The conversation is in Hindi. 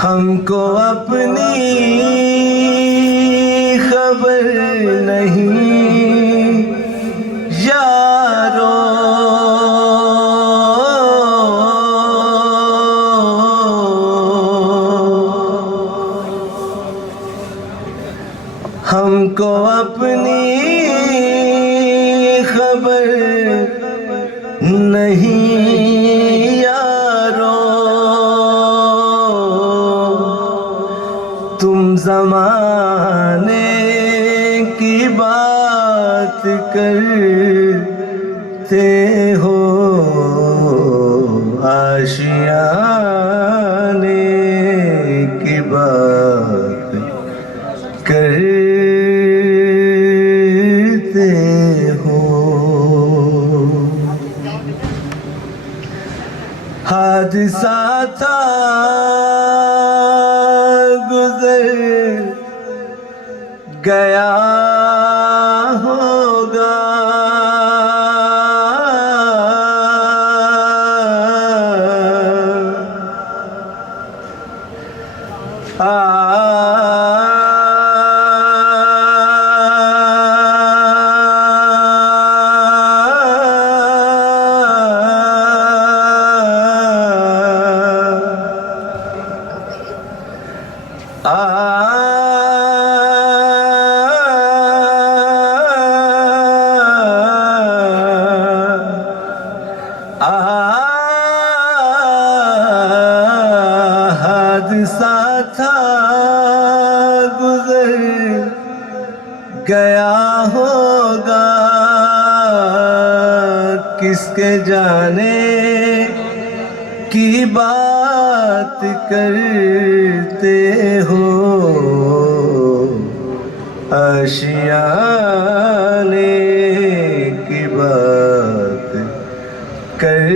हमको अपनी खबर नहीं यारो, हमको अपनी खबर नहीं यारो। तुम ज़माने की बात करते हो, आशियाने की बात करते हो। हादसा था गुजर गया होगा, हादसा था गुजर गया होगा, किसके जाने की बात करते हो, आशियाने की बात कर